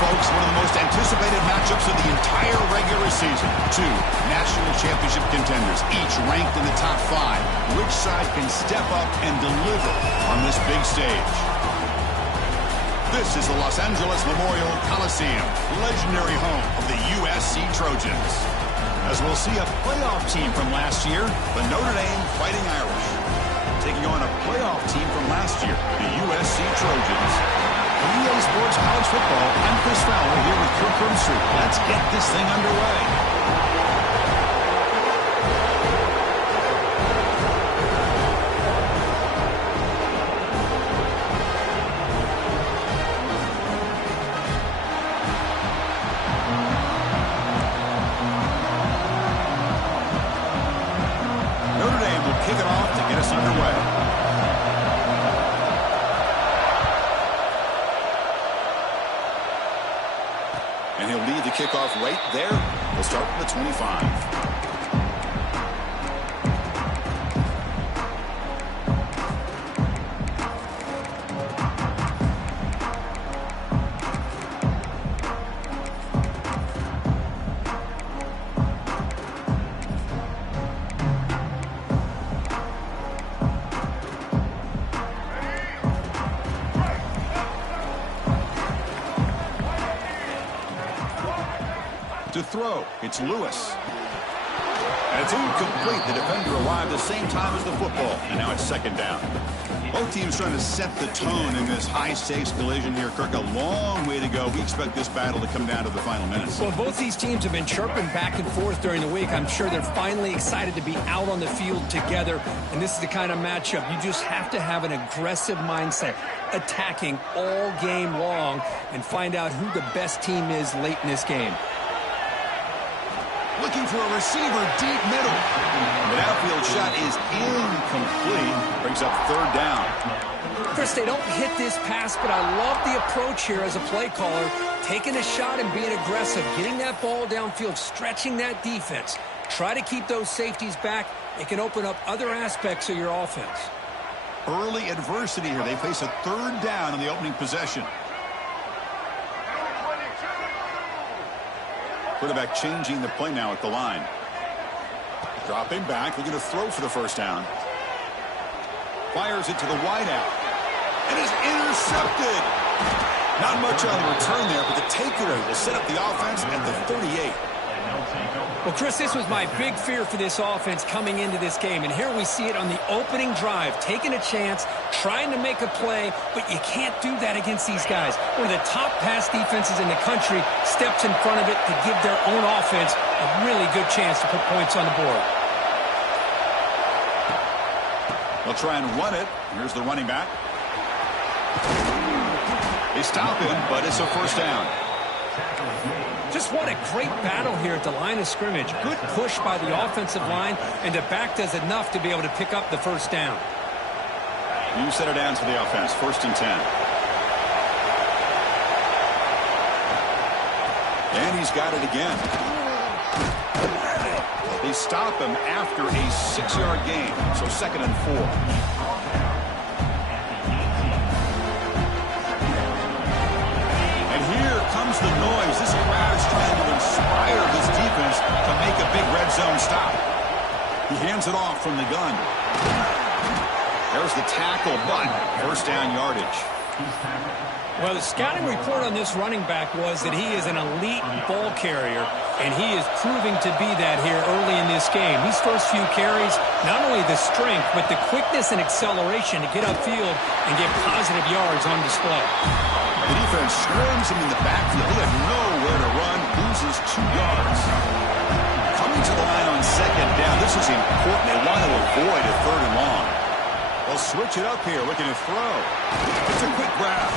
Folks, one of the most anticipated matchups of the entire regular season. Two national championship contenders, each ranked in the top 5. Which side can step up and deliver on this big stage? This is the Los Angeles Memorial Coliseum, legendary home of the USC Trojans. As we'll see a playoff team from last year, the Notre Dame Fighting Irish, taking on a playoff team from last year, the USC Trojans. EA Sports College Football, I'm Chris Fowler here with Kirk Herbstreit. Let's get this thing underway. Notre Dame will kick it off to get us underway. And he'll lead the kickoff right there. We'll start from the 25. To throw, it's Lewis. And it's incomplete. The defender arrived at the same time as the football. And now it's second down. Both teams trying to set the tone in this high-stakes collision here, Kirk. A long way to go. We expect this battle to come down to the final minutes. Well, both these teams have been chirping back and forth during the week. I'm sure they're finally excited to be out on the field together. And this is the kind of matchup you just have to have an aggressive mindset, attacking all game long, and find out who the best team is late in this game. Looking for a receiver deep middle. The outfield shot is incomplete. Brings up third down. Chris, they don't hit this pass, but I love the approach here as a play caller. Taking a shot and being aggressive, getting that ball downfield, stretching that defense. Try to keep those safeties back. It can open up other aspects of your offense. Early adversity here. They face a third down in the opening possession. Quarterback changing the play now at the line. Dropping back, looking to throw for the first down. Fires it to the wideout. And is intercepted. Not much on the return there, but the takeaway will set up the offense at the 38. Well, Chris, this was my big fear for this offense coming into this game. And here we see it on the opening drive, taking a chance, trying to make a play, but you can't do that against these guys. One of the top pass defenses in the country steps in front of it to give their own offense a really good chance to put points on the board. They'll try and run it. Here's the running back. They stop him, but it's a first down. Just what a great battle here at the line of scrimmage. Good push by the offensive line, and the back does enough to be able to pick up the first down. New center downs for the offense, 1st and 10. And he's got it again. They stop him after a 6-yard gain, so 2nd and 4. And here comes the noise. This crowd is trying to inspire this defense to make a big red zone stop. He hands it off from the gun. There's the tackle, but 1st down yardage. Well, the scouting report on this running back was that he is an elite ball carrier, and he is proving to be that here early in this game. These first few carries, not only the strength, but the quickness and acceleration to get upfield and get positive yards on display. The defense swarms him in the backfield. He had nowhere to run, loses 2 yards. Coming to the line on 2nd down. This is important. They want to avoid a 3rd and long. They'll switch it up here, looking to throw. It's a quick grab.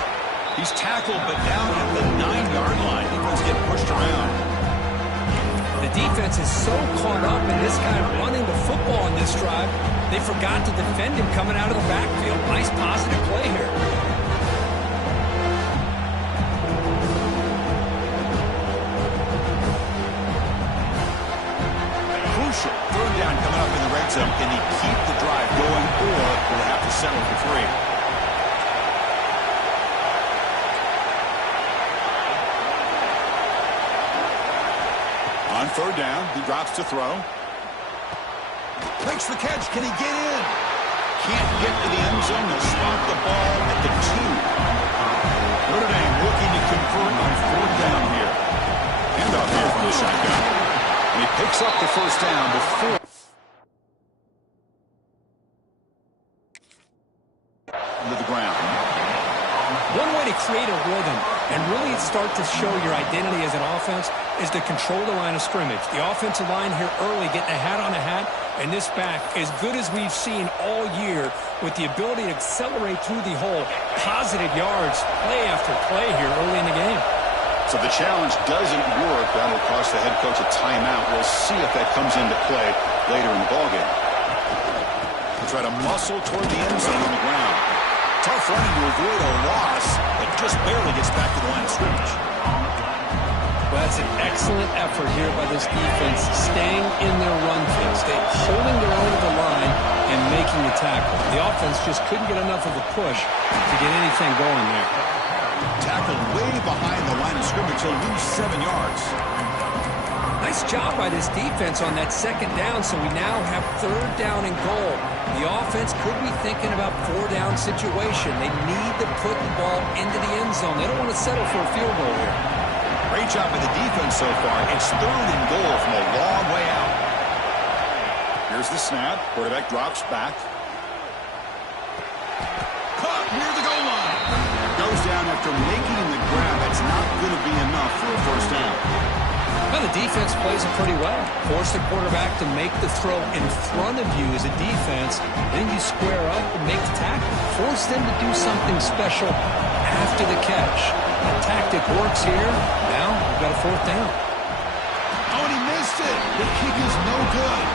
He's tackled, but down at the 9-yard line. Defense getting pushed around. The defense is so caught up in this guy running the football on this drive, they forgot to defend him coming out of the backfield. Nice positive play here. Crucial. 3rd down coming up in the red zone. Can he keep the drive going, or will they have to settle for 3? On 3rd down, he drops to throw. Makes the catch. Can he get in? Can't get to the end zone. They'll spot the ball at the 2. Notre Dame looking to convert on 4th down here. Handoff here from the shotgun. And he picks up the 1st down before. Into the ground. One way to create a rhythm and really start to show your identity as an offense is to control the line of scrimmage. The offensive line here early getting a hat on a hat, and this back, as good as we've seen all year, with the ability to accelerate through the hole, positive yards, play after play here early in the game. So the challenge doesn't work. That'll cost the head coach a timeout. We'll see if that comes into play later in the ballgame. We'll try to muscle toward the end zone on the ground. Tough running to avoid a loss, but just barely gets back to the line of scrimmage. Well, that's an excellent effort here by this defense, staying in their run phase, holding their own at the line and making the tackle. The offense just couldn't get enough of a push to get anything going there. Tackled way behind the line of scrimmage. He'll lose 7 yards. Nice job by this defense on that 2nd down, so we now have 3rd down and goal. The offense could be thinking about 4-down situation. They need to put the ball into the end zone. They don't want to settle for a field goal here. Great job by the defense so far. It's 3rd and goal from a long way out. Here's the snap. Quarterback drops back. Caught near the goal line. Goes down after making the grab. That's not going to be enough for a 1st down. Well, the defense plays it pretty well. Force the quarterback to make the throw in front of you as a defense. Then you square up and make the tackle. Force them to do something special after the catch. The tactic works here. Now we've got a 4th down. Oh, and he missed it. The kick is no good.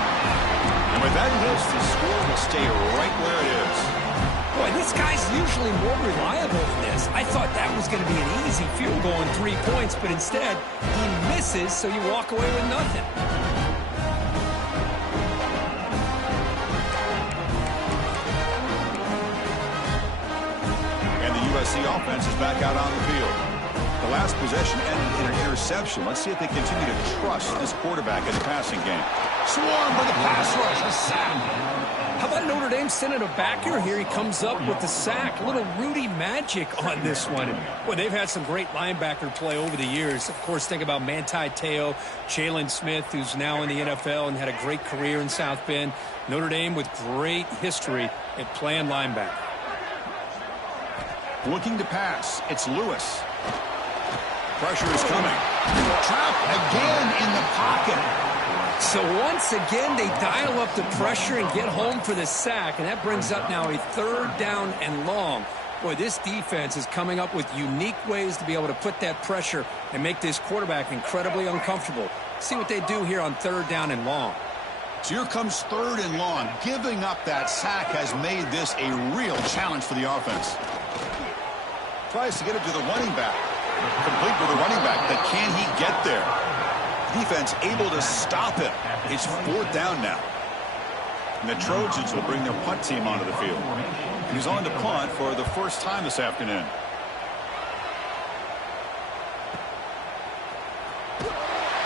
And with that miss, the score will stay right where it is. Boy, this guy's usually more reliable than this. I thought that was going to be an easy field goal in 3 points, but instead, he misses, so you walk away with nothing. And the USC offense is back out on the field. The last possession ended in an interception. Let's see if they continue to trust this quarterback in the passing game. Swarm with the pass rush, a sack. How about Notre Dame sending a backer here? He comes up with the sack. A little Rudy magic on this one. Boy, they've had some great linebacker play over the years. Of course, think about Manti Te'o, Jalen Smith, who's now in the NFL and had a great career in South Bend. Notre Dame with great history at playing linebacker. Looking to pass. It's Lewis. Pressure is coming. Trapped again in the pocket. So once again, they dial up the pressure and get home for the sack, and that brings up now a 3rd down and long. Boy, this defense is coming up with unique ways to be able to put that pressure and make this quarterback incredibly uncomfortable. See what they do here on 3rd down and long. So here comes 3rd and long. Giving up that sack has made this a real challenge for the offense. Tries to get it to the running back. Complete with the running back, but can he get there? Defense able to stop him. It's 4th down now. And the Trojans will bring their punt team onto the field. And he's on to punt for the first time this afternoon.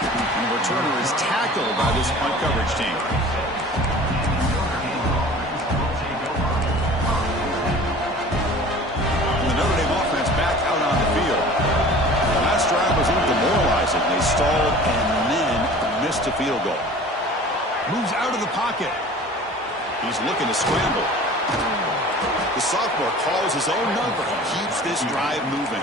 And the returner is tackled by this punt coverage team. And the Notre Dame offense back out on the field. The last drive was a little demoralizing. They stalled and then missed a field goal. Moves out of the pocket. He's looking to scramble. The sophomore calls his own number. He keeps this drive moving.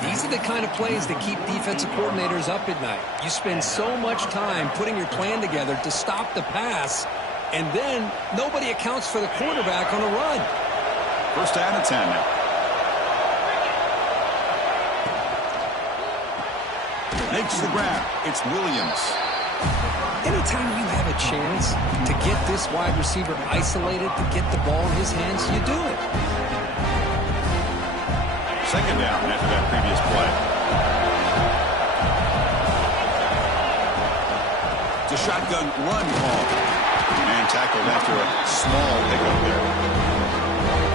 These are the kind of plays that keep defensive coordinators up at night. You spend so much time putting your plan together to stop the pass, and then nobody accounts for the quarterback on a run. 1st down and 10 now. Makes the grab. It's Williams. Anytime you have a chance to get this wide receiver isolated, to get the ball in his hands, you do it. 2nd down after that previous play. It's a shotgun run call. And tackled after a small pickup there.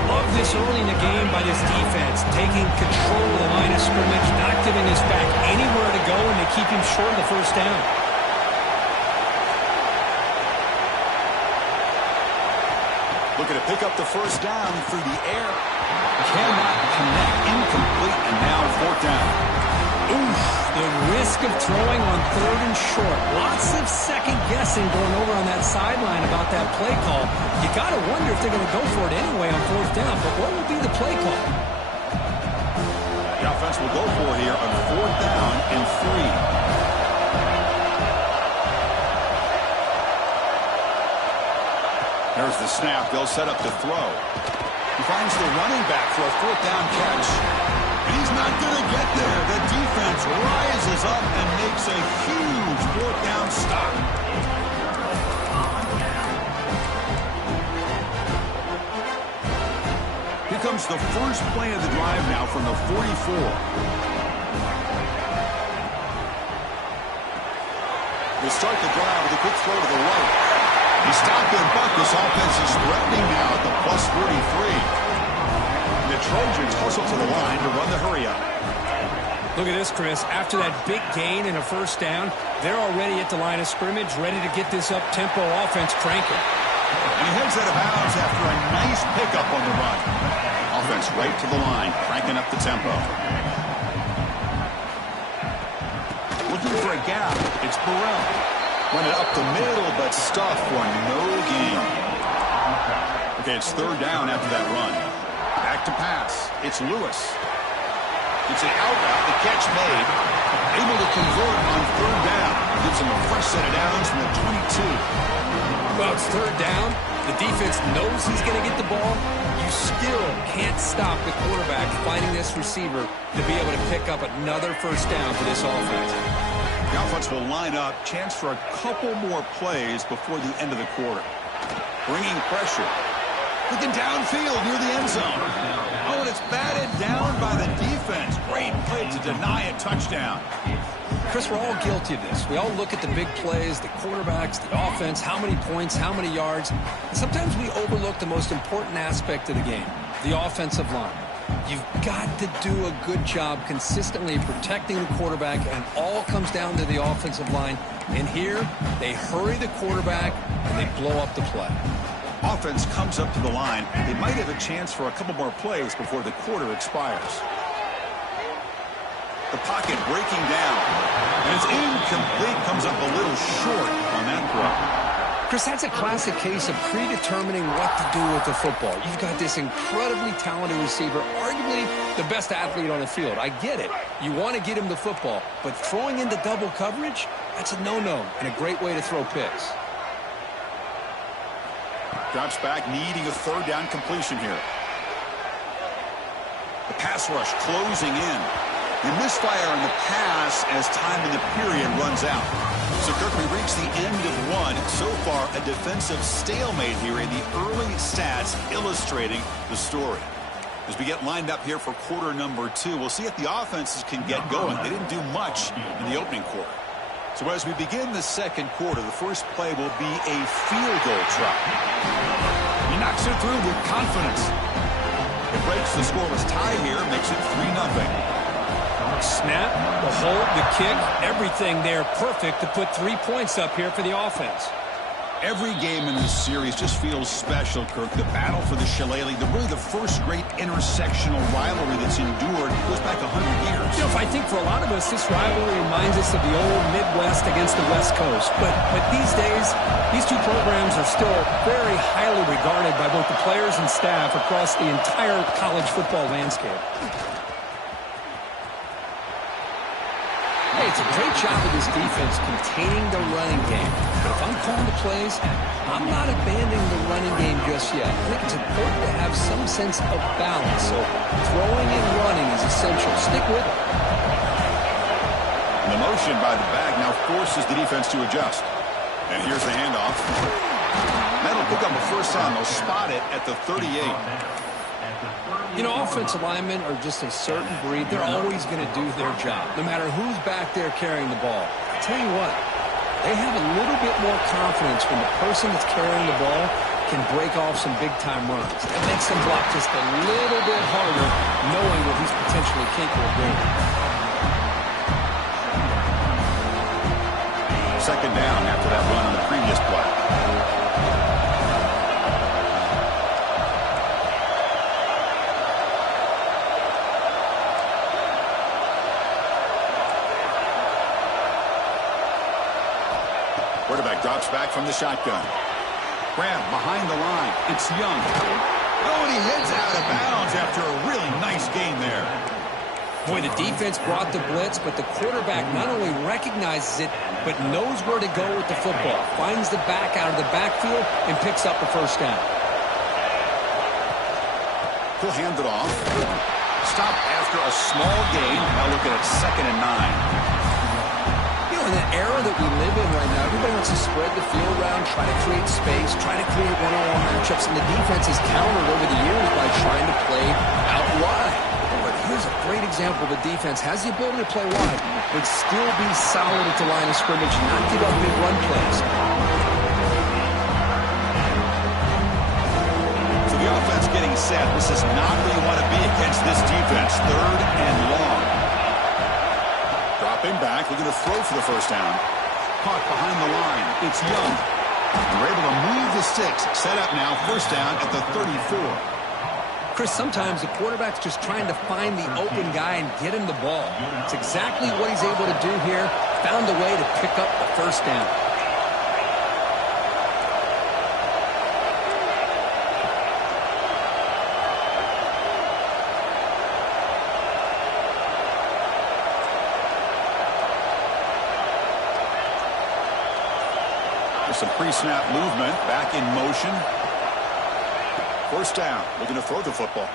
Love this early in the game by this defense, taking control of the line of scrimmage, not giving his back anywhere to go, and they keep him short of the 1st down. Looking to pick up the 1st down through the air. Cannot connect. Incomplete, and now 4th down. Oof, the risk of throwing on 3rd and short. Lots of second guessing going over on that sideline about that play call. You got to wonder if they're going to go for it anyway on 4th down, but what will be the play call? The offense will go for it here on 4th down and 3. There's the snap. They'll set up to throw. He finds the running back for a 4th down catch. And he's not going to get there. The defense rises up and makes a huge 4th down stop. Here comes the first play of the drive now from the 44. We'll start the drive with a quick throw to the right. He stopped and bucked. This offense is threatening now at the plus 43. The Trojans hustle to the line to run the hurry up. Look at this, Chris. After that big gain and a 1st down, they're already at the line of scrimmage, ready to get this up-tempo offense cranking. And he heads out of bounds after a nice pickup on the run. Offense right to the line, cranking up the tempo. Looking for a gap. It's Burrell. Run it up the middle, but stuffed for no gain. Okay, it's 3rd down after that run. Back to pass. It's Lewis. It's an out route. The catch made. Able to convert on 3rd down. Gives him a fresh set of downs from the 22. Well, it's 3rd down. The defense knows he's going to get the ball. You still can't stop the quarterback finding this receiver to be able to pick up another 1st down for this offense. The offense will line up. Chance for a couple more plays before the end of the quarter. Bringing pressure. Looking downfield near the end zone. Oh, and it's batted down by the defense. Great play to deny a touchdown. Chris, we're all guilty of this. We all look at the big plays, the quarterbacks, the offense, how many points, how many yards. Sometimes we overlook the most important aspect of the game, the offensive line. You've got to do a good job consistently protecting the quarterback, and all comes down to the offensive line. And here, they hurry the quarterback, and they blow up the play. Offense comes up to the line. They might have a chance for a couple more plays before the quarter expires. The pocket breaking down. And it's incomplete. Comes up a little short on that throw. Chris, that's a classic case of predetermining what to do with the football. You've got this incredibly talented receiver, arguably the best athlete on the field. I get it. You want to get him the football, but throwing into double coverage, that's a no-no and a great way to throw picks. Drops back, needing a 3rd down completion here. The pass rush closing in. The misfire on the pass as time in the period runs out. So, Kirk, we reach the end of one. So far, a defensive stalemate here in the early stats illustrating the story. As we get lined up here for quarter number 2, we'll see if the offenses can get going. They didn't do much in the opening quarter. So as we begin the second quarter, the first play will be a field goal try. He knocks it through with confidence. It breaks the scoreless tie here, makes it 3-0. Snap, the hold, the kick, everything there perfect to put 3 points up here for the offense. Every game in this series just feels special, Kirk. The battle for the Shillelagh, really the first great intersectional rivalry that's endured, goes back 100 years. You know, if I think for a lot of us, this rivalry reminds us of the old Midwest against the West Coast. But these days, these two programs are still very highly regarded by both the players and staff across the entire college football landscape. Hey, it's a great job of this defense containing the running game. But if I'm calling the plays, I'm not abandoning the running game just yet. I think it's important to have some sense of balance. So throwing and running is essential. Stick with it. And the motion by the back now forces the defense to adjust. And here's the handoff. That'll pick up a first down. They'll spot it at the 38. You know, offensive linemen are just a certain breed. They're always going to do their job, no matter who's back there carrying the ball. I tell you what, they have a little bit more confidence when the person that's carrying the ball can break off some big-time runs. That makes them block just a little bit harder, knowing what he's potentially capable of doing. Second down after that run on the previous play. Quarterback drops back from the shotgun. Grab behind the line. It's Young. Oh, and he heads out of bounds after a really nice gain there. Boy, the defense brought the blitz, but the quarterback not only recognizes it, but knows where to go with the football. Finds the back out of the backfield and picks up the first down. He'll hand it off. Stop after a small gain. Now looking at 2nd and 9. In the era that we live in right now, everybody wants to spread the field around, try to create space, try to create one-on-one matchups, and the defense has countered over the years by trying to play out wide. But here's a great example of a defense has the ability to play wide, but still be solid at the line of scrimmage and not give up big run plays. So the offense getting set. This is not where you want to be against this defense. 3rd and long. Dropping back, looking to throw for the first down. Caught behind the line. It's Young. And we're able to move the sticks. Set up now, first down at the 34. Chris, sometimes the quarterback's just trying to find the open guy and get him the ball. It's exactly what he's able to do here. Found a way to pick up the first down. Some pre-snap movement, back in motion. First down, looking to throw the football.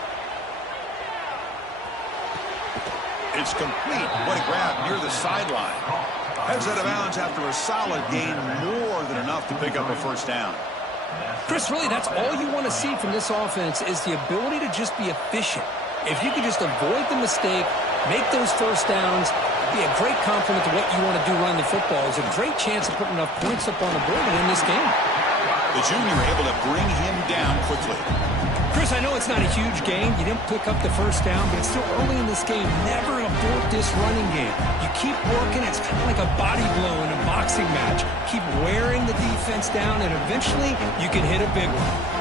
It's complete. What a grab near the sideline. Heads out of bounds after a solid gain, more than enough to pick up a first down. Chris, really, that's all you want to see from this offense is the ability to just be efficient. If you can just avoid the mistake, make those first downs, be a great compliment to what you want to do running the football. It's a great chance of putting enough points up on the board to win this game. The junior able to bring him down quickly. Chris, I know it's not a huge gain. You didn't pick up the first down, but it's still early in this game. Never abort this running game. You keep working. It's kind of like a body blow in a boxing match. Keep wearing the defense down, and eventually you can hit a big one.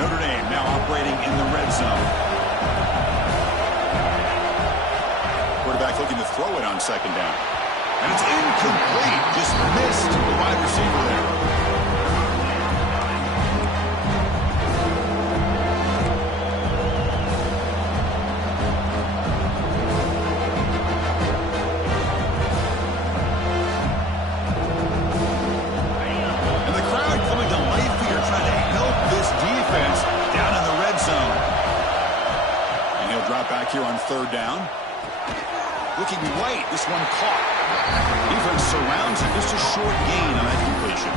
Notre Dame now operating in the red zone. Quarterback looking to throw it on second down. And it's incomplete. Just missed the wide receiver there. And the crowd coming to life here, trying to help this defense down in the red zone. And he'll drop back here on 3rd down. Looking right, this one caught. Defense surrounds him. Just a short gain on that completion.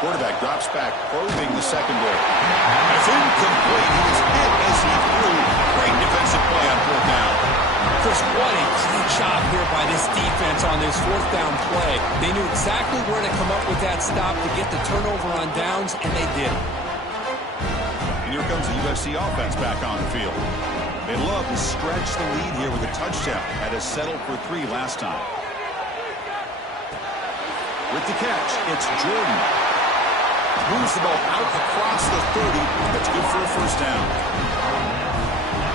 Quarterback drops back, probing the secondary. It's incomplete. He was hit as he threw. Great defensive play on 4th down. Chris, what a great job here by this defense on this 4th down play. They knew exactly where to come up with that stop to get the turnover on downs, and they did it. And here comes the USC offense back on the field. They love to stretch the lead here with a touchdown. Had us settled for 3 last time. With the catch, it's Jordan. Moves the ball out across the 30. That's good for a 1st down.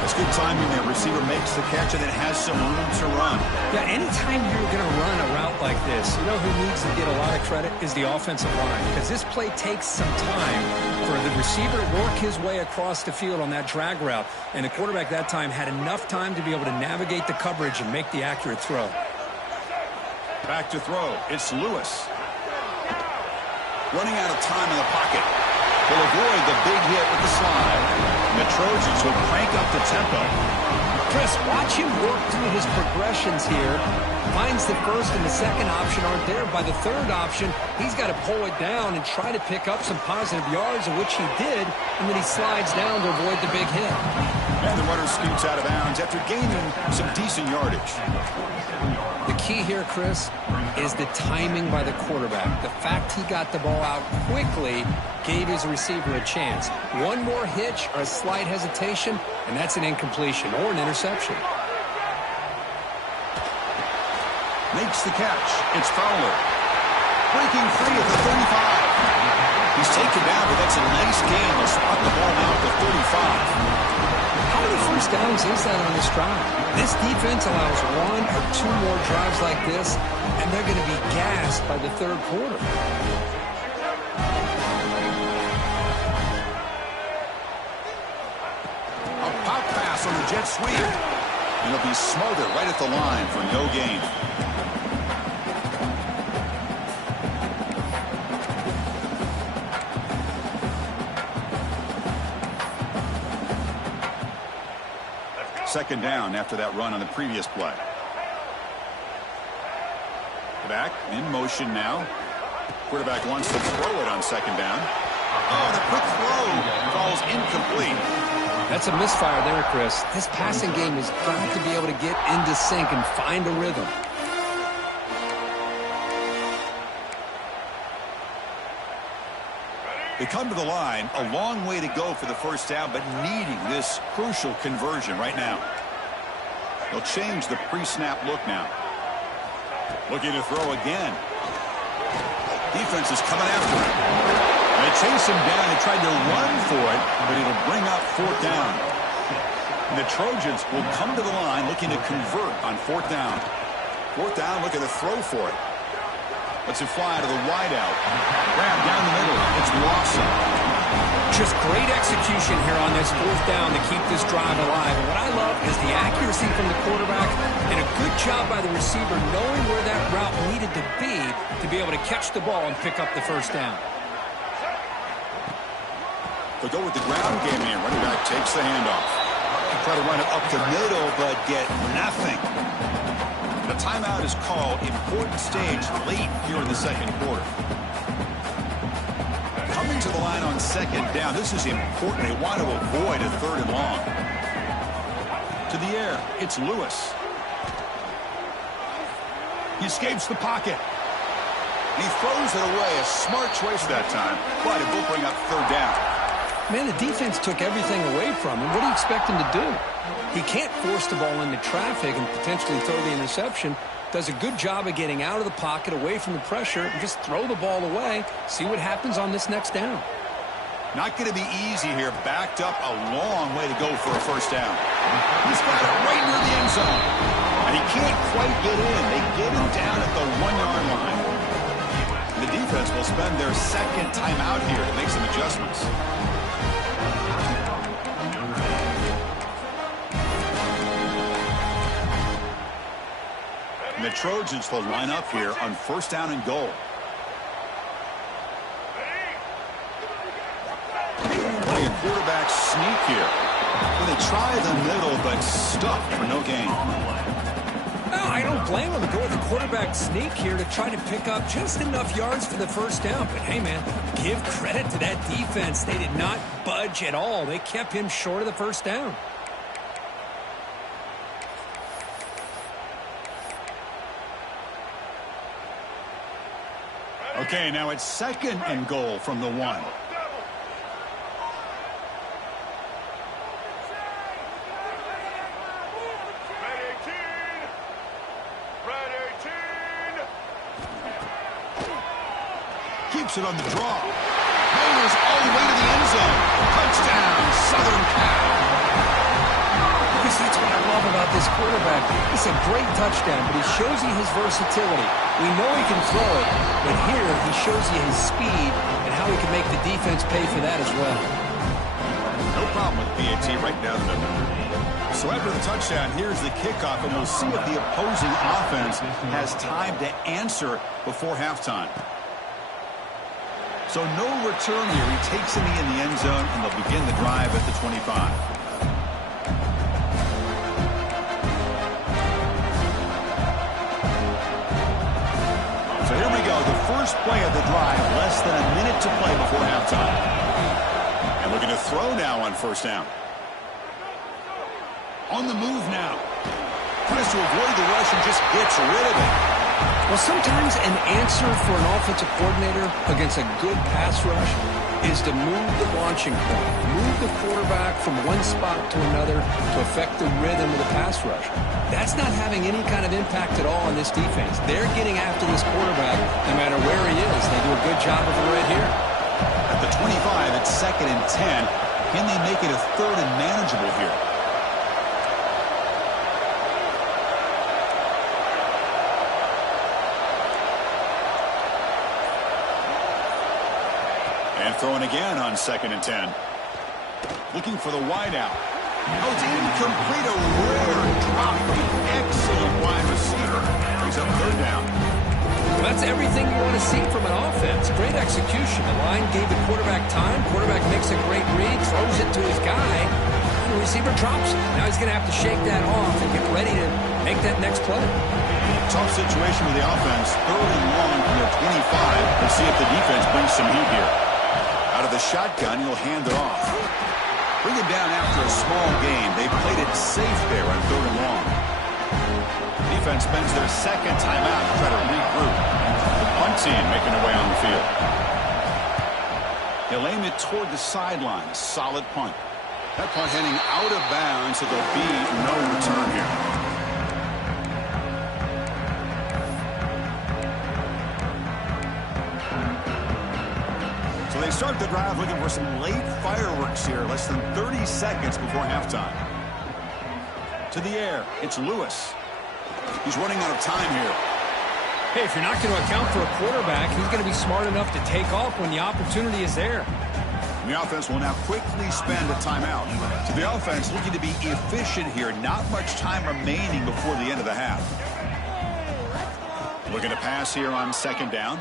That's good timing there. Receiver makes the catch and then has some room to run. Yeah, anytime you're going to run a route like this, you know who needs to get a lot of credit is the offensive line, because this play takes some time for the receiver to work his way across the field on that drag route, and the quarterback that time had enough time to be able to navigate the coverage and make the accurate throw. Back to throw. It's Lewis. Running out of time in the pocket. Will avoid the big hit with the slide. And the Trojans will crank up the tempo. Chris, watch him work through his progressions here. Finds the 1st and the 2nd option aren't there. By the 3rd option, he's got to pull it down and try to pick up some positive yards, of which he did, and then he slides down to avoid the big hit. And the runner scoots out of bounds after gaining some decent yardage. The key here, Chris, is the timing by the quarterback. The fact he got the ball out quickly gave his receiver a chance. One more hitch or a slight hesitation, and that's an incompletion or an interception. Makes the catch. It's Fowler. Breaking free at the 35. He's taken down, but that's a nice gain. They'll spot the ball now at the 35. How many 1st downs is that on this drive? This defense allows 1 or 2 more drives like this, and they're going to be gassed by the 3rd quarter. A pop pass on the jet sweep. And it'll be smothered right at the line for no gain. Second down after that run on the previous play. Back in motion now. Quarterback wants to throw it on 2nd down. Oh, the quick throw falls incomplete. That's a misfire there, Chris. This passing game has got to be able to get into sync and find a rhythm. They come to the line, a long way to go for the 1st down, but needing this crucial conversion right now. They'll change the pre-snap look now. Looking to throw again. Defense is coming after him. They chase him down and tried to run for it, but it'll bring up 4th down. And the Trojans will come to the line looking to convert on 4th down. 4th down, looking to throw for it. Lets it fly to the wideout. Grab down the middle. It's Lawson. Just great execution here on this 4th down to keep this drive alive. And what I love is the accuracy from the quarterback and a good job by the receiver knowing where that route needed to be able to catch the ball and pick up the 1st down. They'll go with the ground game here. Running back takes the handoff. Try to run it up the middle, but get nothing. The timeout is called. Important stage late here in the 2nd quarter. Coming to the line on 2nd down. This is important. They want to avoid a 3rd and long. To the air. It's Lewis. He escapes the pocket. He throws it away. A smart choice that time. But it will bring up 3rd down. Man, the defense took everything away from him. What do you expect him to do? He can't force the ball into traffic and potentially throw the interception. Does a good job of getting out of the pocket, away from the pressure, and just throw the ball away. See what happens on this next down. Not going to be easy here. Backed up a long way to go for a 1st down. He's got it right near the end zone. And he can't quite get in. They get him down at the 1-yard line. The defense will spend their 2nd timeout here to make some adjustments. And the Trojans will line up here on 1st down and goal. Playing a quarterback sneak here. Well, they try the middle, but stuffed for no gain. Well, I don't blame him. Go with the quarterback sneak here to try to pick up just enough yards for the first down. But, hey, man, give credit to that defense. They did not budge at all. They kept him short of the first down. Okay, now it's 2nd and goal from the 1. Red 18. Red 18. Keeps it on the draw. Goes all the way to the end zone. Touchdown, Southern Cal. Because that's what I love about this quarterback. It's a great touchdown, but he shows you his versatility. We know he can throw it, but here he shows you his speed and how he can make the defense pay for that as well. No problem with PAT right down the middle. So after the touchdown, here's the kickoff, and we'll see if the opposing offense has time to answer before halftime. So no return here. He takes it in the end zone, and they'll begin the drive at the 25. So here we go, the first play of the drive, less than a minute to play before halftime. And looking to throw now on first down. On the move now. Tries to avoid the rush and just gets rid of it. Well, sometimes an answer for an offensive coordinator against a good pass rush is to move the launching point, move the quarterback from one spot to another to affect the rhythm of the pass rush. That's not having any kind of impact at all on this defense. They're getting after this quarterback no matter where he is. They do a good job of it right here. At the 25, it's 2nd and 10. Can they make it a 3rd and manageable here? And throwing again on 2nd and 10. Looking for the wideout. Oh, it's incomplete. A rare drop from an excellent wide receiver. Brings up 3rd down. Well, that's everything you want to see from an offense. Great execution. The line gave the quarterback time. Quarterback makes a great read, throws it to his guy. And the receiver drops it. Now he's going to have to shake that off and get ready to make that next play. Tough situation with the offense. 3rd and long from their 25. Let's see if the defense brings some heat here. Out of the shotgun, he'll hand it off. Bring it down after a small gain. They played it safe there on 3rd and long. Defense spends their 2nd timeout to try to regroup. The punt team making their way on the field. He'll aim it toward the sideline. Solid punt. That punt heading out of bounds, so there'll be no return here. They start the drive looking for some late fireworks here, less than 30 seconds before halftime. To the air, it's Lewis. He's running out of time here. Hey, if you're not going to account for a quarterback, he's going to be smart enough to take off when the opportunity is there. The offense will now quickly spend a timeout. So the offense looking to be efficient here. Not much time remaining before the end of the half. Looking to pass here on 2nd down.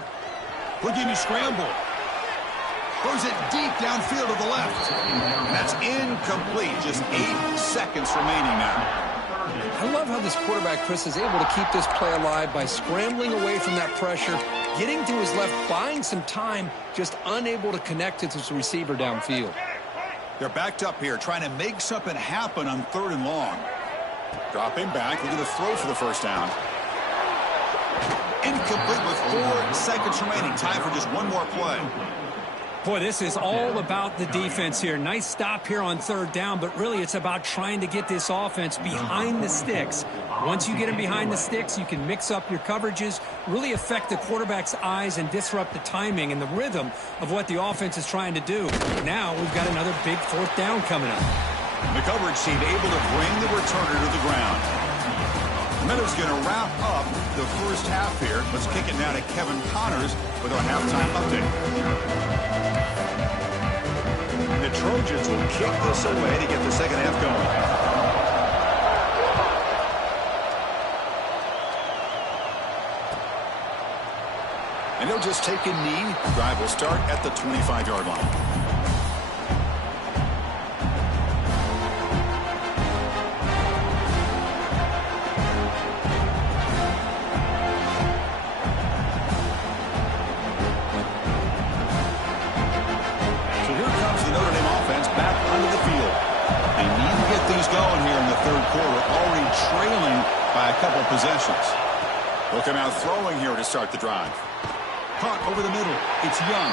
He'll give you scramble. Throws it deep downfield to the left. And that's incomplete. Just 8 seconds remaining now. I love how this quarterback, Chris, is able to keep this play alive by scrambling away from that pressure, getting to his left, buying some time, just unable to connect to his receiver downfield. They're backed up here, trying to make something happen on 3rd and long. Dropping back, looking to throw for the first down. Incomplete with 4 seconds remaining. Time for just one more play. Boy, this is all about the defense here. Nice stop here on 3rd down, but really it's about trying to get this offense behind the sticks. Once you get them behind the sticks, you can mix up your coverages, really affect the quarterback's eyes and disrupt the timing and the rhythm of what the offense is trying to do. Now we've got another big 4th down coming up. The coverage team able to bring the returner to the ground. Meadows going to wrap up the first half here. Let's kick it now to Kevin Connors with our halftime update. The Trojans will kick this away to get the second half going. And he'll just take a knee. The drive will start at the 25-yard line. third quarter, already trailing by a couple possessions. Looking out throwing here to start the drive. Caught over the middle. It's Young.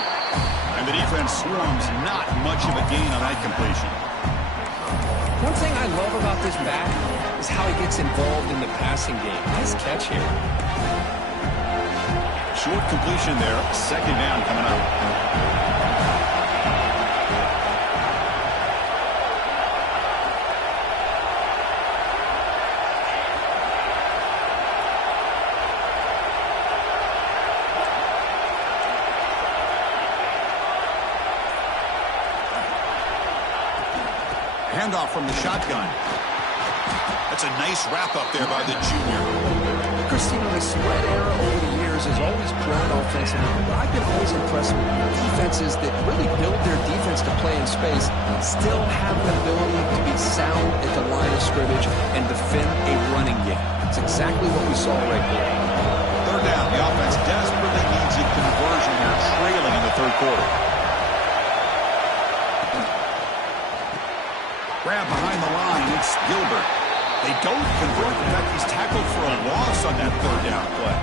And the defense swarms, not much of a gain on that completion. One thing I love about this back is how he gets involved in the passing game. Nice catch here. Short completion there. Second down coming up. Handoff from the shotgun. That's a nice wrap-up there by the junior. Christine, the spread era over the years has always grown offensively, but I've been always impressed with defenses that really build their defense to play in space, still have the ability to be sound at the line of scrimmage and defend a running game. It's exactly what we saw right there. Third down. The offense desperately needs a conversion here, trailing in the third quarter. Grab behind the line. It's Gilbert. They don't convert. In fact, he's tackled for a loss on that third down play.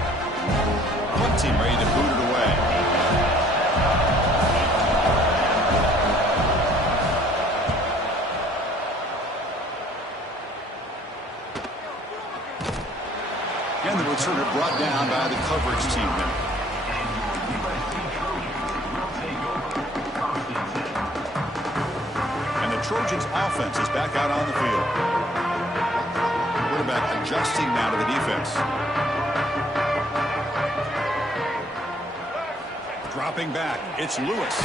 Punt team ready to boot it away. And the returner brought down by the coverage team member. Trojans offense is back out on the field. Quarterback adjusting now to the defense. Dropping back, it's Lewis.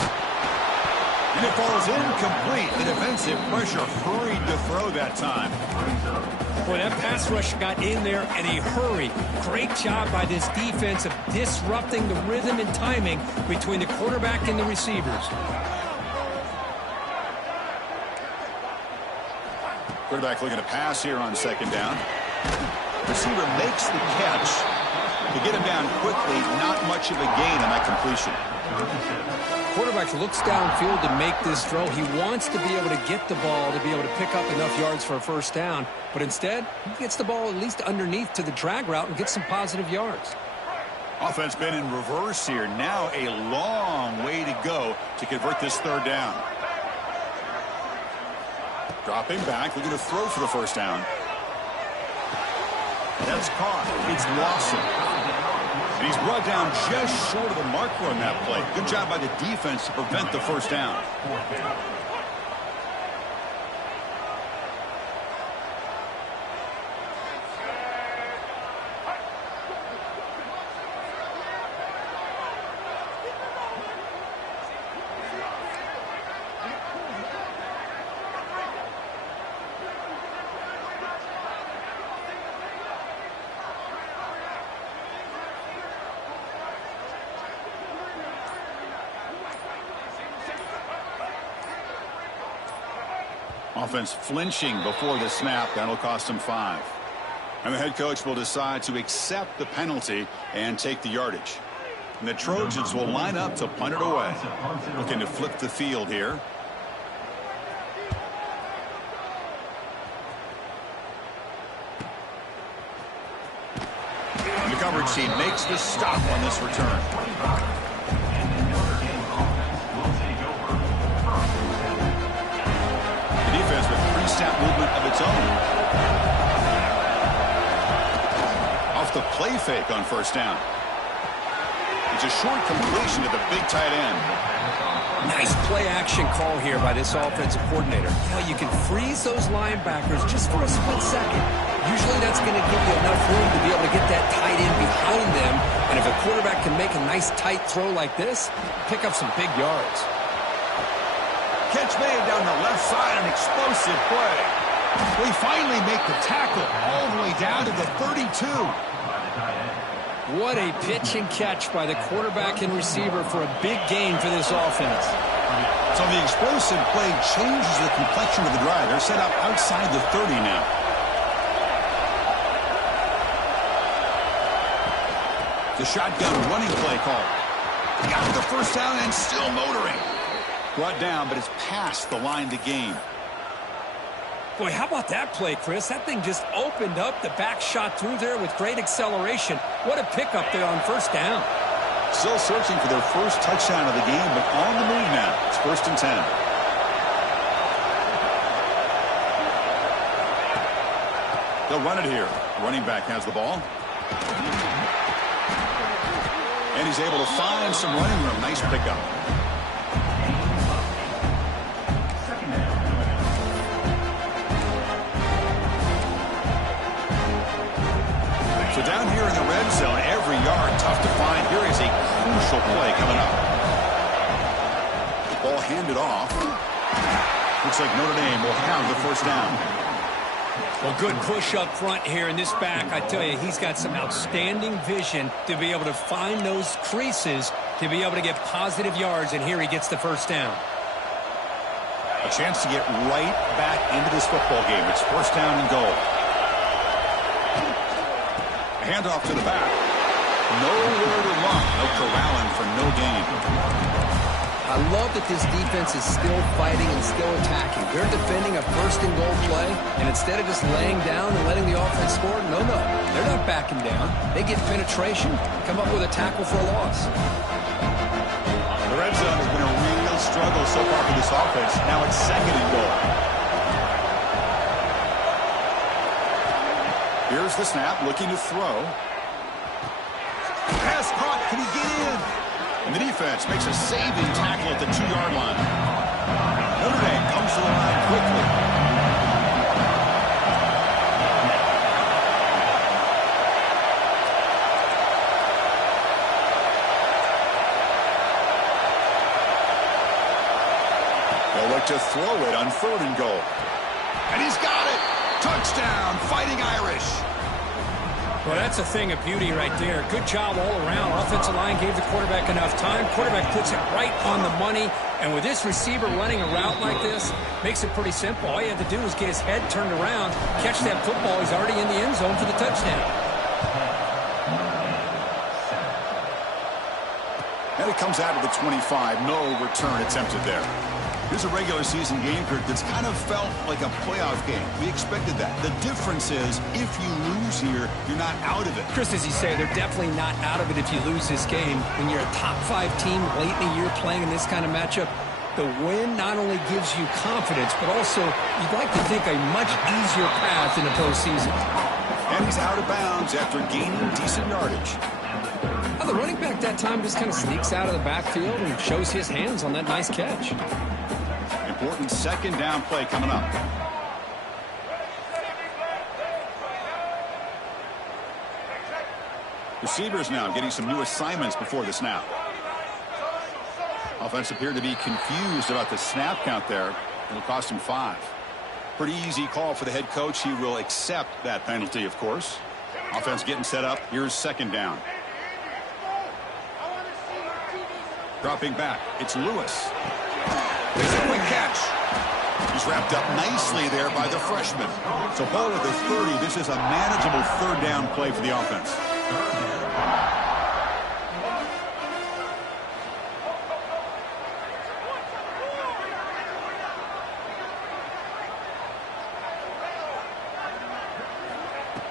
And it falls incomplete. The defensive pressure hurried to throw that time. Boy, that pass rush got in there in a hurry. Great job by this defense of disrupting the rhythm and timing between the quarterback and the receivers. Quarterback looking to pass here on second down. Receiver makes the catch. To get him down quickly, not much of a gain on that completion. Quarterback looks downfield to make this throw. He wants to be able to get the ball to be able to pick up enough yards for a first down. But instead, he gets the ball at least underneath to the drag route and gets some positive yards. Offense been in reverse here. Now a long way to go to convert this third down. Dropping back, looking to throw for the first down. That's caught. It's Lawson. And he's brought down just short of the marker on that play. Good job by the defense to prevent the first down. Offense flinching before the snap. That'll cost him 5. And the head coach will decide to accept the penalty and take the yardage. And the Trojans will line up to punt it away. Looking to flip the field here. And the coverage team makes the stop on this return. With movement of its own. Off the play fake on first down. It's a short completion to the big tight end. Nice play action call here by this offensive coordinator. Now you can freeze those linebackers just for a split second. Usually that's going to give you enough room to be able to get that tight end behind them. And if a quarterback can make a nice tight throw like this, pick up some big yards. Catch made down the left side, an explosive play. We finally make the tackle all the way down to the 32. What a pitch and catch by the quarterback and receiver for a big gain for this offense. So the explosive play changes the complexion of the drive. They're set up outside the 30 now. The shotgun running play call. Got the first down and still motoring. Brought down, but it's past the line to gain. Boy, how about that play, Chris? That thing just opened up. The back shot through there with great acceleration. What a pickup there on first down. Still searching for their first touchdown of the game, but on the move now. It's 1st and 10. They'll run it here. Running back has the ball. And he's able to find some running room. Nice pickup. So down here in the red zone, every yard tough to find. Here is a crucial play coming up. The ball handed off. Looks like Notre Dame will have the first down. Well, good push up front here in this back. I tell you, he's got some outstanding vision to be able to find those creases to be able to get positive yards, and here he gets the first down. A chance to get right back into this football game. It's 1st down and goal. Handoff to the back. Nowhere to run. No corralling for no gain. I love that this defense is still fighting and still attacking. They're defending a 1st and goal play, and instead of just laying down and letting the offense score, no, they're not backing down. They get penetration, come up with a tackle for a loss. The red zone has been a real struggle so far for this offense. Now it's 2nd and goal. Here's the snap, looking to throw. Pass caught. Can he get in? And the defense makes a saving tackle at the 2-yard line. Notre Dame comes to the line quickly. They'll look to throw it on 3rd and goal. And he's got it. Touchdown, Fighting Irish. Well, that's a thing of beauty right there. Good job all around. Offensive line gave the quarterback enough time. Quarterback puts it right on the money. And with this receiver running a route like this, makes it pretty simple. All you have to do is get his head turned around, catch that football. He's already in the end zone for the touchdown. And it comes out of the 25. No return attempted there. Here's a regular season game period that's kind of felt like a playoff game. We expected that. The difference is, if you lose here, you're not out of it. Chris, as you say, they're definitely not out of it if you lose this game. When you're a top-5 team late in the year playing in this kind of matchup, the win not only gives you confidence, but also you'd like to think a much easier path in the postseason. And he's out of bounds after gaining decent yardage. The running back that time just kind of sneaks out of the backfield and shows his hands on that nice catch. Important 2nd down play coming up. Receivers now getting some new assignments before the snap. Offense appeared to be confused about the snap count there. It'll cost him 5. Pretty easy call for the head coach. He will accept that penalty, of course. Offense getting set up. Here's 2nd down. Dropping back. It's Lewis. There's a quick catch. He's wrapped up nicely there by the freshman. So ball at the 30. This is a manageable 3rd down play for the offense.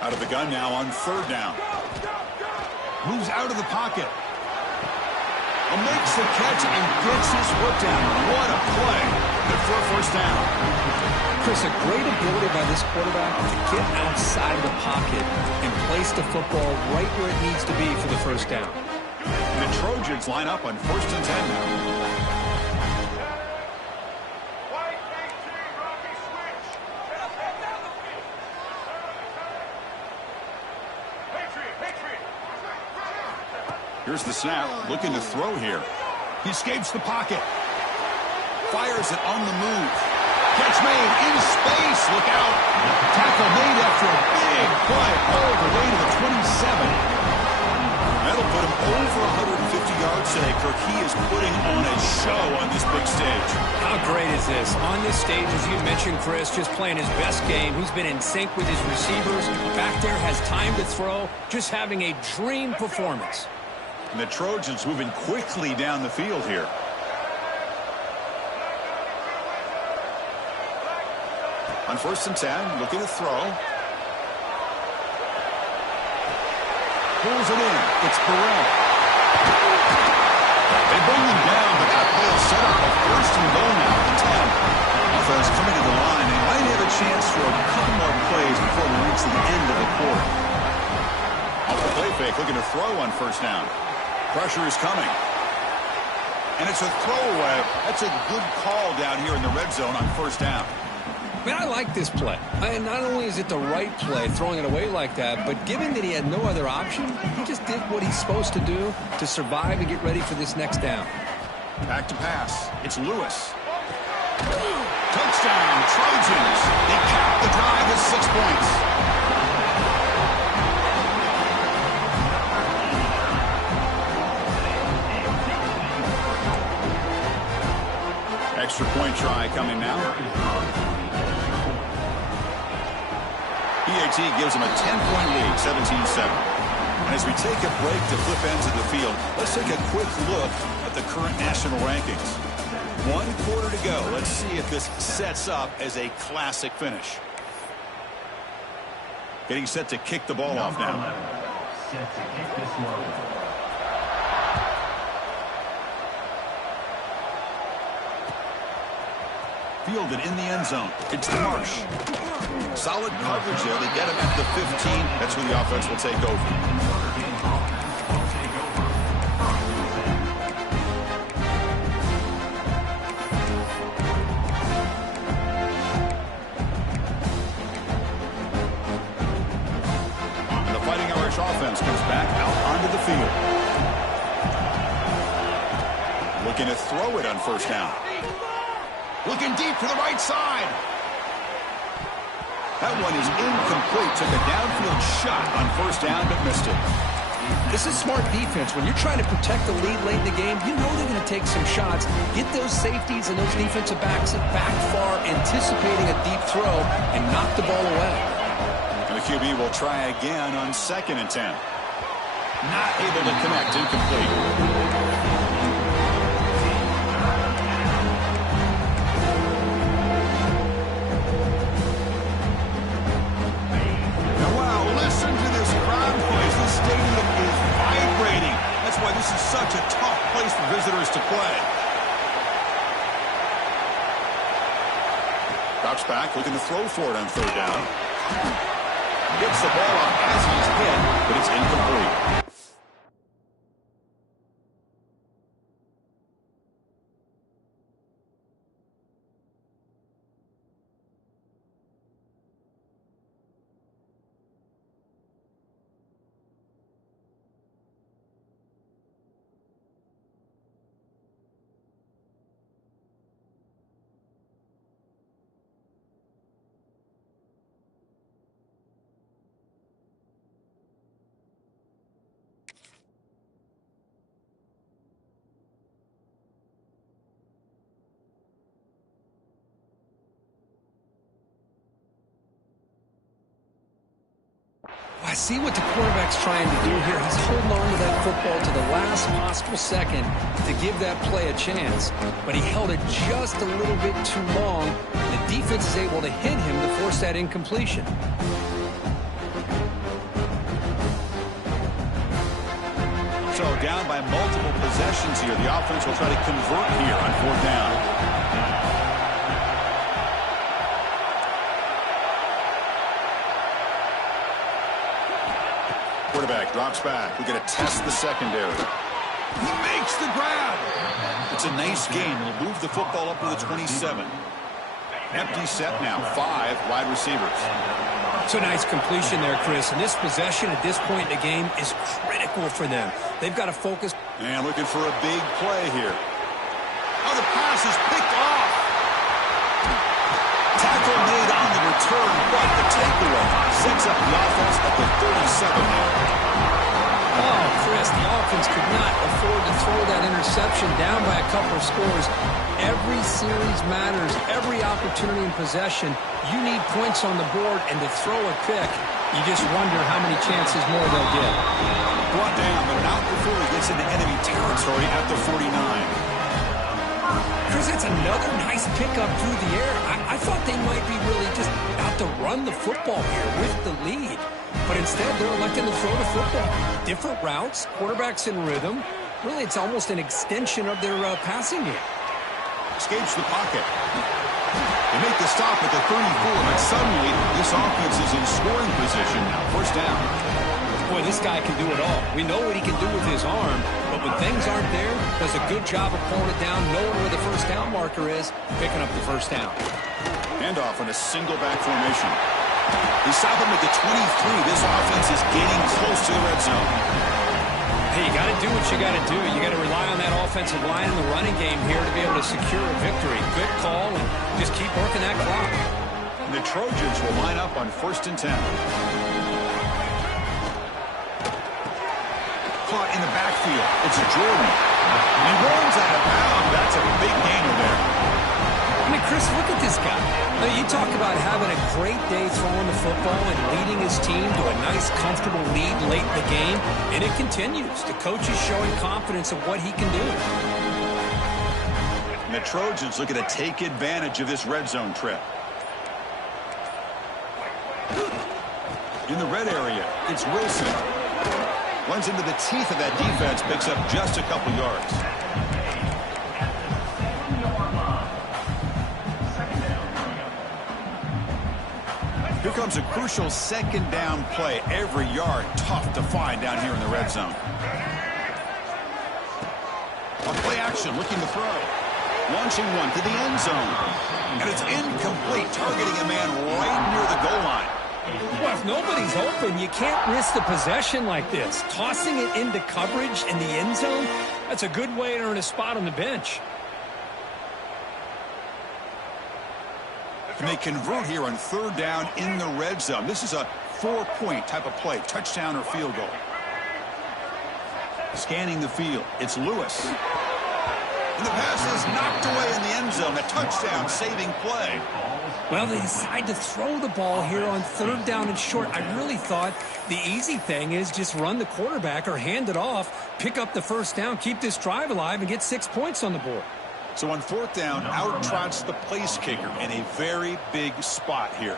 Out of the gun now on 3rd down. Moves out of the pocket. Makes the catch and gets his foot down. What a play. Good for a 1st down. Chris, a great ability by this quarterback to get outside the pocket and place the football right where it needs to be for the 1st down. And the Trojans line up on 1st and 10 now. Here's the snap, looking to throw here. He escapes the pocket. Fires it on the move. Catch made in space. Look out. Tackle made after a big play all the way to the 27. That'll put him over 150 yards today, Kirk. He is putting on a show on this big stage. How great is this? On this stage, as you mentioned, Chris, just playing his best game. He's been in sync with his receivers. Back there, has time to throw. Just having a dream performance. And the Trojans moving quickly down the field here. On 1st and 10, looking to throw. Pulls it in. It's Burrell. They bring him down, but that play will set up a 1st and goal now at the 10. Offense coming to the line. They might have a chance for a couple more plays before we reach the end of the quarter. Off the play fake, looking to throw on 1st down. Pressure is coming. And it's a throwaway. That's a good call down here in the red zone on 1st down. Man, I like this play. And not only is it the right play, throwing it away like that, but given that he had no other option, he just did what he's supposed to do to survive and get ready for this next down. Back to pass. It's Lewis. Touchdown, Trojans. They cap the drive with 6 points. Extra point try coming now. PAT gives them a 10-point lead, 17-7. And as we take a break to flip ends of the field, let's take a quick look at the current national rankings. 1 quarter to go. Let's see if this sets up as a classic finish. Getting set to kick the ball off now. Set to kick this one. Fielded in the end zone. It's Marsh. Solid coverage there. They get him at the 15. That's where the offense will take over. And the Fighting Irish offense comes back out onto the field. Looking to throw it on 1st down. Looking deep to the right side. That one is incomplete. Took a downfield shot on 1st down, but missed it. This is smart defense. When you're trying to protect the lead late in the game, you know they're going to take some shots. Get those safeties and those defensive backs back far, anticipating a deep throw, and knock the ball away. And the QB will try again on 2nd and 10. Not able to connect. Incomplete. Stadium is vibrating. That's why this is such a tough place for visitors to play. Drops back, looking to throw for it on 3rd down. Gets the ball off as he's hit, but it's incomplete. I see what the quarterback's trying to do here. He's holding on to that football to the last possible second to give that play a chance. But he held it just a little bit too long. The defense is able to hit him to force that incompletion. So down by multiple possessions here. The offense will try to convert here on 4th down. Quarterback drops back. We're going to test the secondary. He makes the grab. It's a nice game. He'll move the football up to the 27. Empty set now. 5 wide receivers. It's a nice completion there, Chris. And this possession at this point in the game is critical for them. They've got to focus. And looking for a big play here. Oh, the pass is picked off. Tackle made on the return, but the takeaway sets up the offense at the 37 now. Oh, Chris, the offense could not afford to throw that interception down by a couple of scores. Every series matters. Every opportunity in possession, you need points on the board, and to throw a pick, you just wonder how many chances more they'll get. Brought down, but not before he gets into enemy territory at the 49. Chris, that's another nice pickup through the air. I thought they might be really just out to run the football here with the lead. But instead, they're electing to throw the football. Different routes, quarterbacks in rhythm. Really, it's almost an extension of their passing game. Escapes the pocket. They make the stop at the 34, but suddenly this offense is in scoring position. Now, first down. Boy, this guy can do it all. We know what he can do with his arm, but when things aren't there, does a good job of pulling it down, knowing where the first down marker is, picking up the first down. Handoff in a single back formation. They stop him at the 23. This offense is getting close to the red zone. Hey, you got to do what you got to do. You got to rely on that offensive line in the running game here to be able to secure a victory. Good call, and just keep working that clock. And the Trojans will line up on 1st and 10. Caught in the backfield. It's a Jordan. He runs out of bounds. That's a big gainer there. I mean, Chris, look at this guy. Now, you talk about having a great day throwing the football and leading his team to a nice, comfortable lead late in the game, and it continues. The coach is showing confidence of what he can do. And the Trojans looking to take advantage of this red zone trip. In the red area, it's Wilson. Runs into the teeth of that defense, picks up just a couple yards. Here comes a crucial second down play. Every yard tough to find down here in the red zone. On play action, looking to throw. Launching one to the end zone. And it's incomplete, targeting a man right near the goal line. Well, if nobody's open, you can't risk the possession like this. Tossing it into coverage in the end zone, that's a good way to earn a spot on the bench. And they convert here on 3rd down in the red zone. This is a 4-point type of play, touchdown or field goal. Scanning the field, it's Lewis. And the pass is knocked away in the end zone. A touchdown saving play. Well, they decide to throw the ball here on 3rd down and short. I really thought the easy thing is just run the quarterback or hand it off, pick up the first down, keep this drive alive, and get 6 points on the board. So on 4th down, out trots the place kicker in a very big spot here.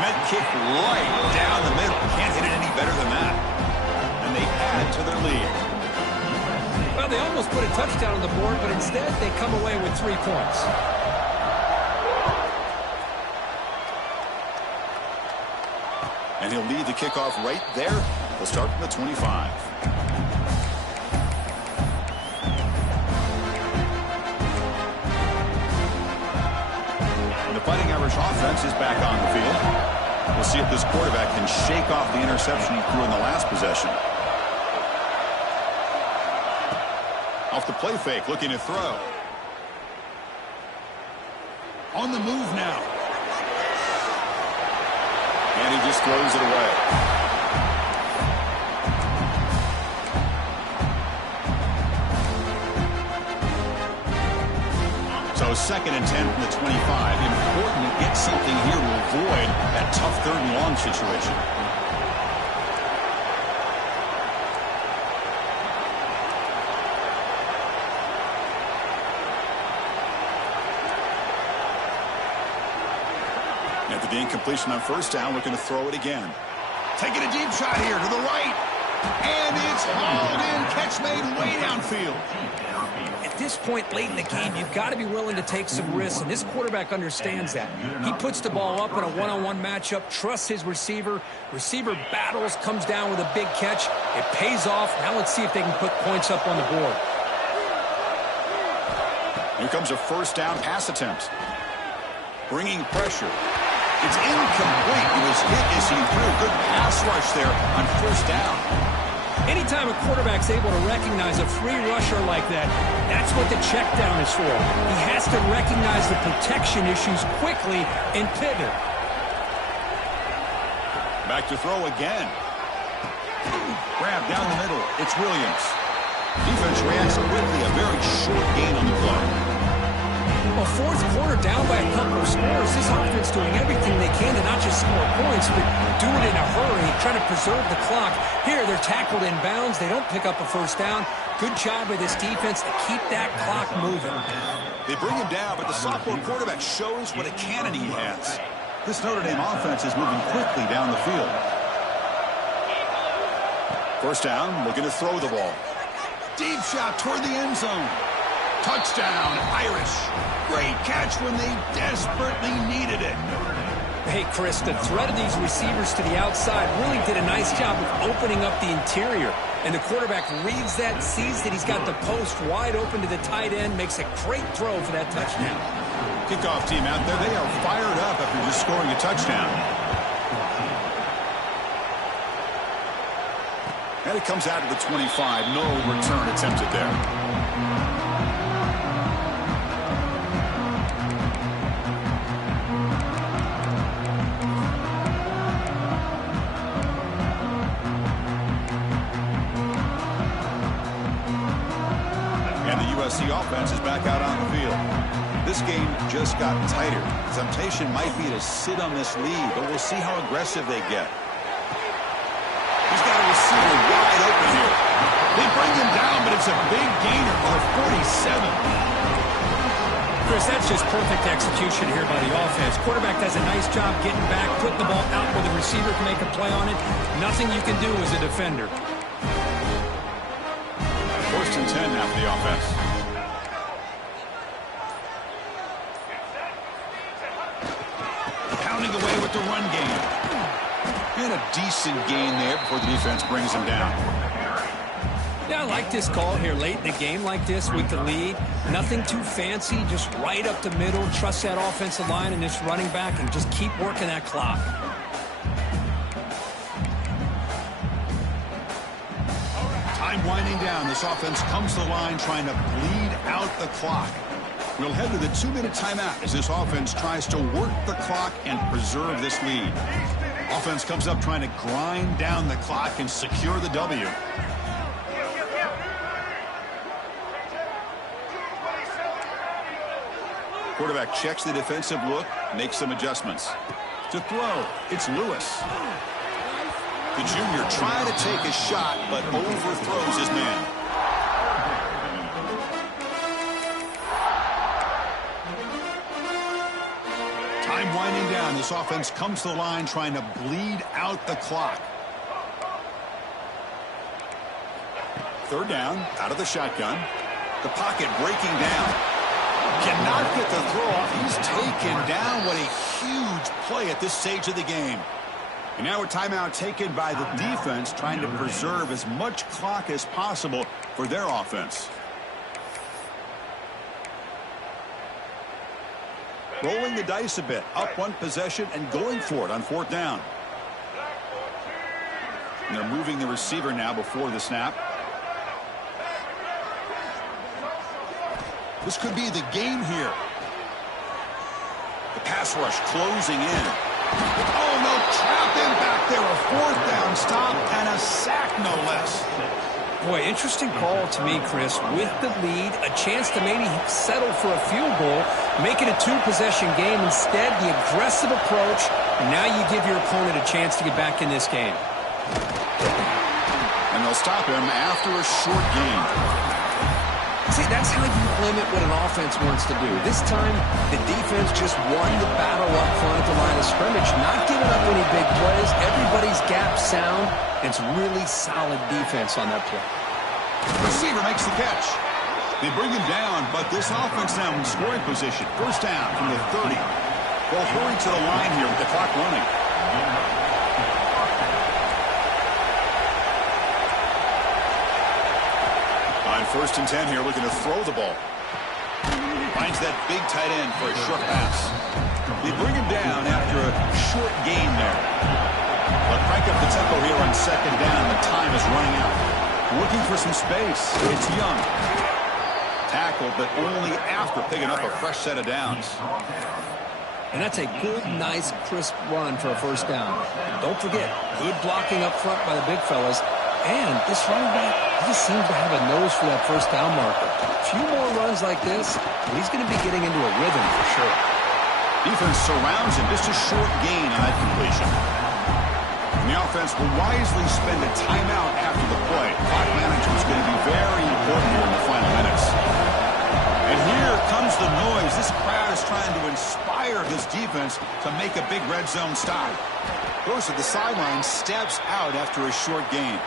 Met kick right down the middle. Can't hit it any better than that. And they add to their lead. Well, they almost put a touchdown on the board, but instead they come away with 3 points. And he'll lead the kickoff right there. They'll start from the 25. And the Fighting Irish offense is back on the field. We'll see if this quarterback can shake off the interception he threw in the last possession. Off the play fake, looking to throw. On the move now. And he just throws it away. So 2nd and 10 from the 25. Important to get something here to avoid that tough 3rd and long situation. After the incompletion on 1st down, looking to throw it again. Taking a deep shot here to the right. And it's hauled in. Catch made way downfield. At this point late in the game, you've got to be willing to take some risks, and this quarterback understands that. He puts the ball up in a one-on-one matchup, trusts his receiver. Receiver battles, comes down with a big catch. It pays off. Now let's see if they can put points up on the board. Here comes a 1st down pass attempt. Bringing pressure. It's incomplete. He was hit as he threw a good pass rush there on 1st down. Anytime a quarterback's able to recognize a free rusher like that, that's what the check down is for. He has to recognize the protection issues quickly and pivot. Back to throw again. Grab down the middle. It's Williams. Defense reacts quickly. A very short gain on the play. Well, fourth quarter, down by a couple of scores. This offense doing everything they can to not just score points, but do it in a hurry, trying to preserve the clock. Here, they're tackled in bounds. They don't pick up a first down. Good job by this defense to keep that clock moving. They bring him down, but the sophomore quarterback shows what a cannon he has. This Notre Dame offense is moving quickly down the field. First down, looking to throw the ball. Deep shot toward the end zone. Touchdown, Irish. Great catch when they desperately needed it. Hey, Chris, the threat of these receivers to the outside really did a nice job of opening up the interior. And the quarterback reads that, sees that he's got the post wide open to the tight end, makes a great throw for that touchdown. Kickoff team out there, they are fired up after just scoring a touchdown. And it comes out to the 25. No return attempted there. The offense is back out on the field. This game just got tighter. The temptation might be to sit on this lead, but we'll see how aggressive they get. He's got a receiver wide open here. They bring him down, but it's a big gainer for 47. Chris, that's just perfect execution here by the offense. Quarterback does a nice job getting back, putting the ball out where the receiver can make a play on it. Nothing you can do as a defender. First and 10 now for the offense. Pounding away with the run game. And a decent gain there before the defense brings him down. Yeah, I like this call here late in the game like this with the lead. Nothing too fancy, just right up the middle. Trust that offensive line and this running back and just keep working that clock. Time winding down. This offense comes to the line trying to bleed out the clock. We'll head to the 2-minute timeout as this offense tries to work the clock and preserve this lead. Offense comes up trying to grind down the clock and secure the W. Quarterback checks the defensive look, makes some adjustments. To throw, it's Lewis. The junior trying to take a shot, but overthrows his man. Time winding down. This offense comes to the line trying to bleed out the clock. Third down, out of the shotgun. The pocket breaking down. Cannot get the throw off. He's taken down. What a huge play at this stage of the game. And now a timeout taken by the defense trying to preserve as much clock as possible for their offense. Rolling the dice a bit. Up one possession and going for it on fourth down. And they're moving the receiver now before the snap. This could be the game here. The pass rush closing in. Oh, no, trap him back there. A fourth down stop and a sack, no less. Boy, interesting call to me, Chris. With the lead, a chance to maybe settle for a field goal, make it a two-possession game. Instead, the aggressive approach. Now you give your opponent a chance to get back in this game. And they'll stop him after a short gain. See, that's how you limit what an offense wants to do. This time, the defense just won the battle up front at the line of scrimmage, not giving up any big plays. Everybody's gap sound. It's really solid defense on that play. Receiver makes the catch. They bring him down, but this offense now in scoring position. First down from the 30. They'll hurry to the line here with the clock running. First and 10 here, looking to throw the ball. Finds that big tight end for a short pass. They bring him down after a short gain there. But crank up the tempo here on second down. The time is running out. Looking for some space. It's Young. Tackled, but only after picking up a fresh set of downs. And that's a good, nice, crisp run for a first down. Don't forget, good blocking up front by the big fellas. And this running back, he just seems to have a nose for that first down marker. A few more runs runs like this, he's going to be getting into a rhythm for sure. Defense surrounds him. Just a short gain on that completion. And the offense will wisely spend a timeout after the play. Clock management is going to be very important here in the final minutes. And here comes the noise. This crowd is trying to inspire this defense to make a big red zone stop. Goes to the sideline, steps out after a short gain.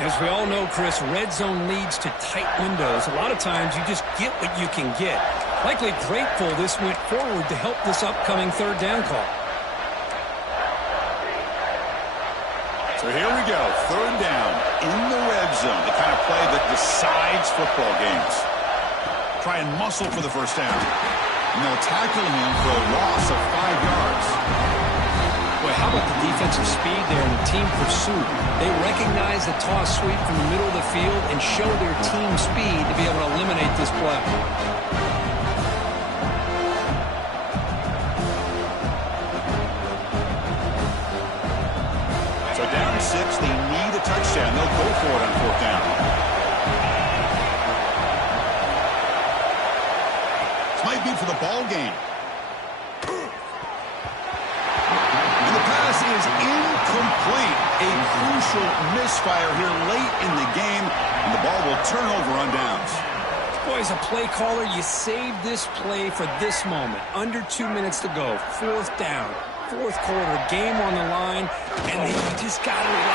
As we all know, Chris, red zone leads to tight windows. A lot of times you just get what you can get. Likely grateful this went forward to help this upcoming third down call. So here we go, third down in the red zone, the kind of play that decides football games. Try and muscle for the first down. And they'll tackle him for a loss of 5 yards. Boy, how about the defensive speed there and the team pursuit? They recognize the toss sweep from the middle of the field and show their team speed to be able to eliminate this play. So down 6, they need a touchdown. They'll go for it on fourth down. This might be for the ball game. And the pass is incomplete. A crucial misfire here late in the game, and the ball will turn over on downs. Boy, as a play caller, you save this play for this moment. Under 2 minutes to go. Fourth down. Fourth quarter, game on the line, and then you just got to rely